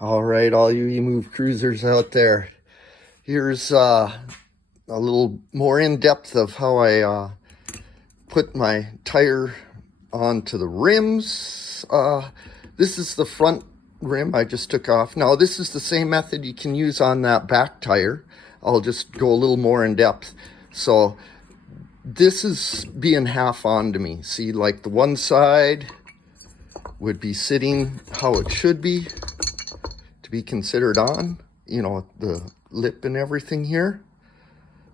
All right, all you Emove Cruisers out there. Here's a little more in depth of how I put my tire onto the rims. This is the front rim I just took off. Now this is the same method you can use on that back tire. I'll just go a little more in depth. So this is being half onto me. See, like the one side would be sitting how it should be to be considered on, you know, the lip and everything here.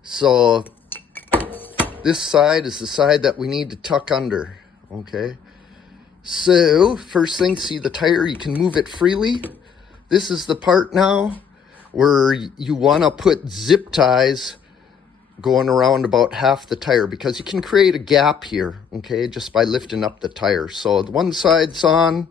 So this side is the side that we need to tuck under, okay? So first thing, see the tire, you can move it freely. This is the part now where you want to put zip ties going around about half the tire, because you can create a gap here, okay, just by lifting up the tire. So the one side's on,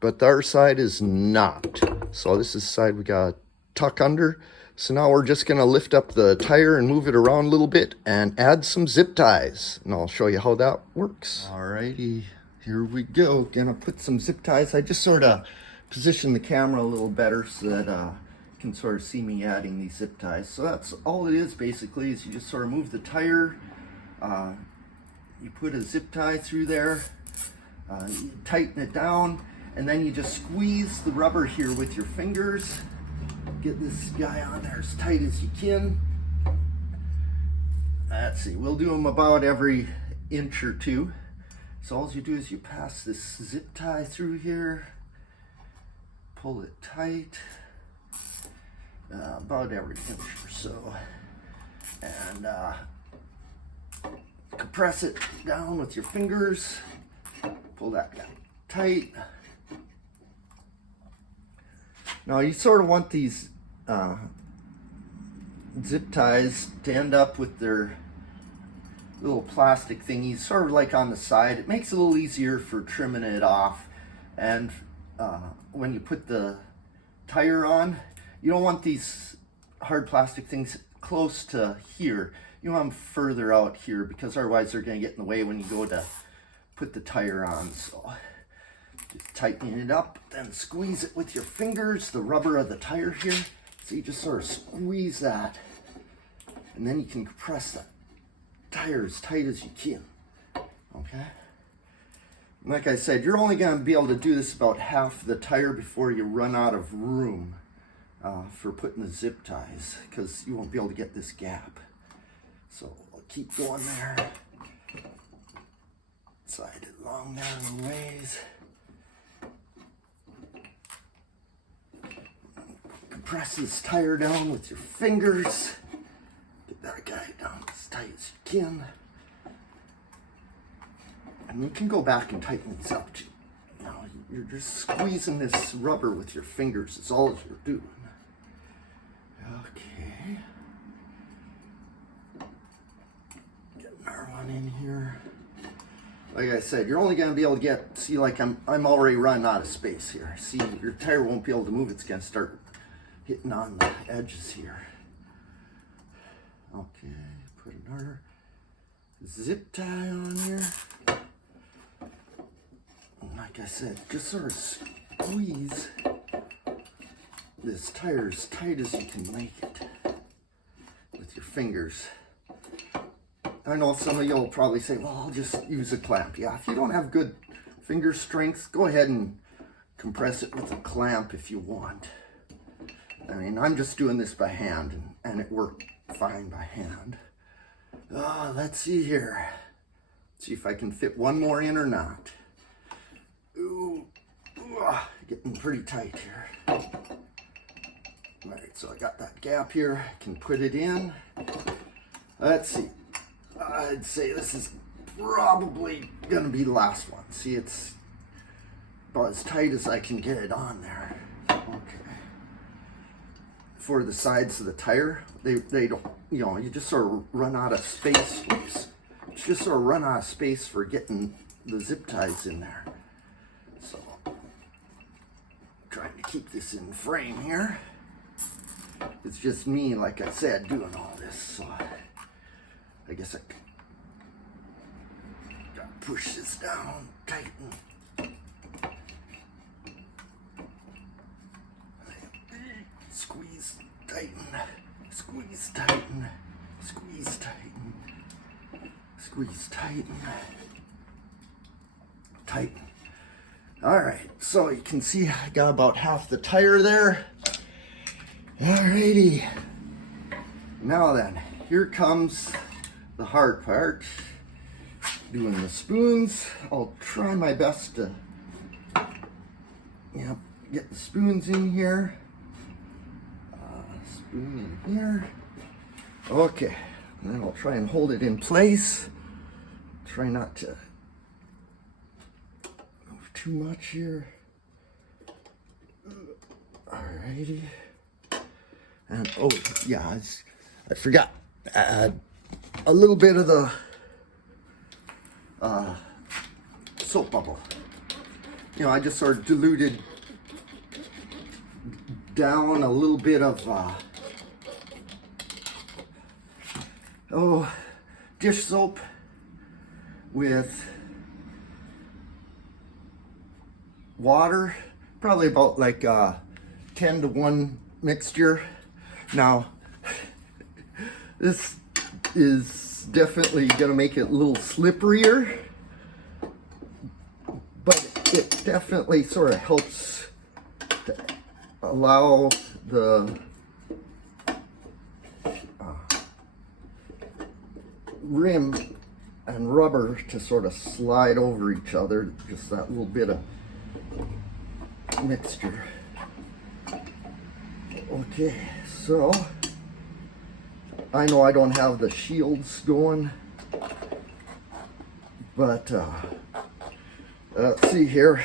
but the other side is not. So this is the side we got to tuck under. So now we're just going to lift up the tire and move it around a little bit and add some zip ties. And I'll show you how that works. Alrighty, here we go. Gonna put some zip ties. I just sort of position the camera a little better so that you can sort of see me adding these zip ties. So that's all it is basically, is you just sort of move the tire. You put a zip tie through there. You tighten it down. And then you just squeeze the rubber here with your fingers. Get this guy on there as tight as you can. Let's see, we'll do them about every inch or two. So all you do is you pass this zip tie through here, pull it tight, about every inch or so. And compress it down with your fingers, pull that guy tight. Now you sort of want these zip ties to end up with their little plastic thingies sort of like on the side. It makes it a little easier for trimming it off. And when you put the tire on, you don't want these hard plastic things close to here. You want them further out here, because otherwise they're going to get in the way when you go to put the tire on. So just tighten it up, then squeeze it with your fingers, the rubber of the tire here. So you just sort of squeeze that, and then you can compress that tire as tight as you can, okay? And like I said, you're only going to be able to do this about half the tire before you run out of room for putting the zip ties, because you won't be able to get this gap. So I'll keep going there. Slide it along down the ways. Press this tire down with your fingers. Get that guy down as tight as you can. And you can go back and tighten these up too. Now you're just squeezing this rubber with your fingers. It's all you're doing. Okay. Get another one in here. Like I said, you're only going to be able to get, see, like I'm already running out of space here. See, your tire won't be able to move. It's going to start hitting on the edges here. Okay, put another zip tie on here. And like I said, just sort of squeeze this tire as tight as you can make it with your fingers. I know some of you will probably say, well, I'll just use a clamp. Yeah, if you don't have good finger strength, go ahead and compress it with a clamp if you want. I mean, I'm just doing this by hand, and it worked fine by hand. Let's see here. See if I can fit one more in or not. Ooh, getting pretty tight here. All right, so I got that gap here. I can put it in. Let's see. I'd say this is probably gonna be the last one. See, it's about as tight as I can get it on there. Okay. For the sides of the tire, they don't, you know, you just sort of run out of space. Oops. You just sort of run out of space for getting the zip ties in there. So, trying to keep this in frame here. It's just me, like I said, doing all this. So, I guess I gotta push this down, tighten. Squeeze, tighten, squeeze, tighten, squeeze, tighten, squeeze, tighten, tighten. All right, so you can see I got about half the tire there. Alrighty. Now then, here comes the hard part. Doing the spoons. I'll try my best to get the spoons in here. Spoon in here. Okay, and then I'll try and hold it in place. Try not to move too much here. Alrighty. And oh yeah, I forgot. Add a little bit of the soap bubble. You know, I just sort of diluted down a little bit of dish soap with water, probably about like 10 to 1 mixture. Now, this is definitely going to make it a little slipperier, but it definitely sort of helps to allow the rim and rubber to sort of slide over each other, just that little bit of mixture. Okay, so I know I don't have the shields going, but let's see here.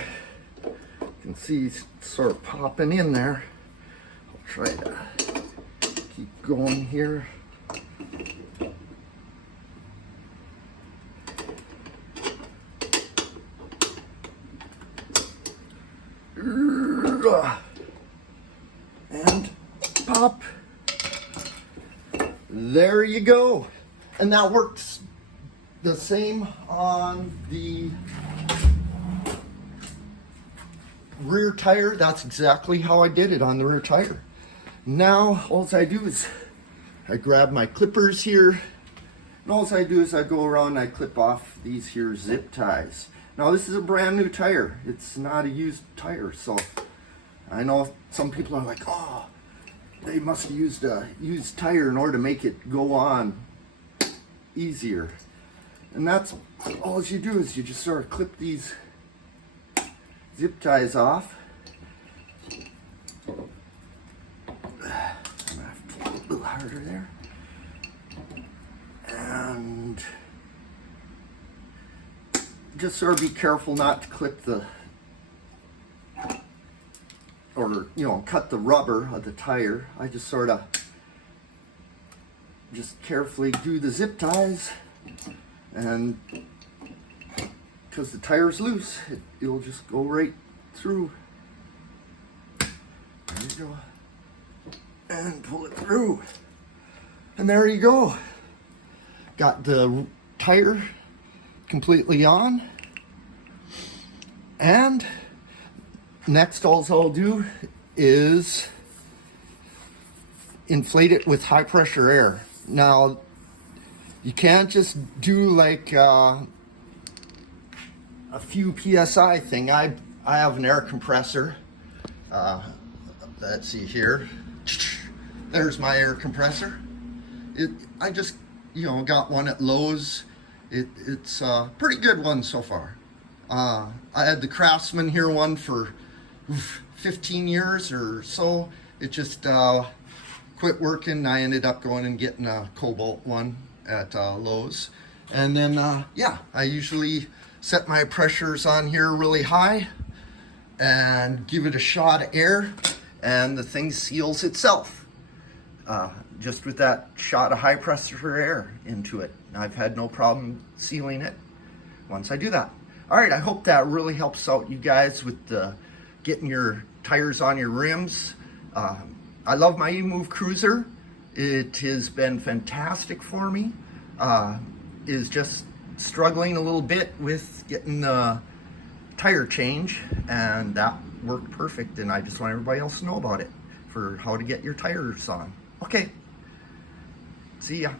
You can see it's sort of popping in there. I'll try to keep going here. And pop. There you go. And that works the same on the rear tire. That's exactly how I did it on the rear tire. Now all I do is I grab my clippers here, and all I do is I go around and I clip off these here zip ties. Now this is a brand new tire. It's not a used tire, so I know some people are like, oh, they must have used a used tire in order to make it go on easier. And that's all you do is you just sort of clip these zip ties off. I'm gonna have to go a little harder there. And just sort of be careful not to clip the, or cut the rubber of the tire. I just sort of just carefully do the zip ties, and because the tire's loose, it'll just go right through. There you go. And pull it through. And there you go. Got the tire completely on. And next, all I'll do is inflate it with high pressure air. Now, you can't just do like a few PSI thing. I have an air compressor. Let's see here. There's my air compressor. I just got one at Lowe's. It's a pretty good one so far. I had the Craftsman here one for 15 years or so. It just quit working. I ended up going and getting a Cobalt one at Lowe's. And then, I usually set my pressures on here really high and give it a shot of air, and the thing seals itself. Just with that shot of high pressure air into it. I've had no problem sealing it once I do that. All right, I hope that really helps out you guys with getting your tires on your rims. I love my Emove Cruiser. It has been fantastic for me. Is just struggling a little bit with getting the tire change, and that worked perfect, and I just want everybody else to know about it. for how to get your tires on. Okay, see ya.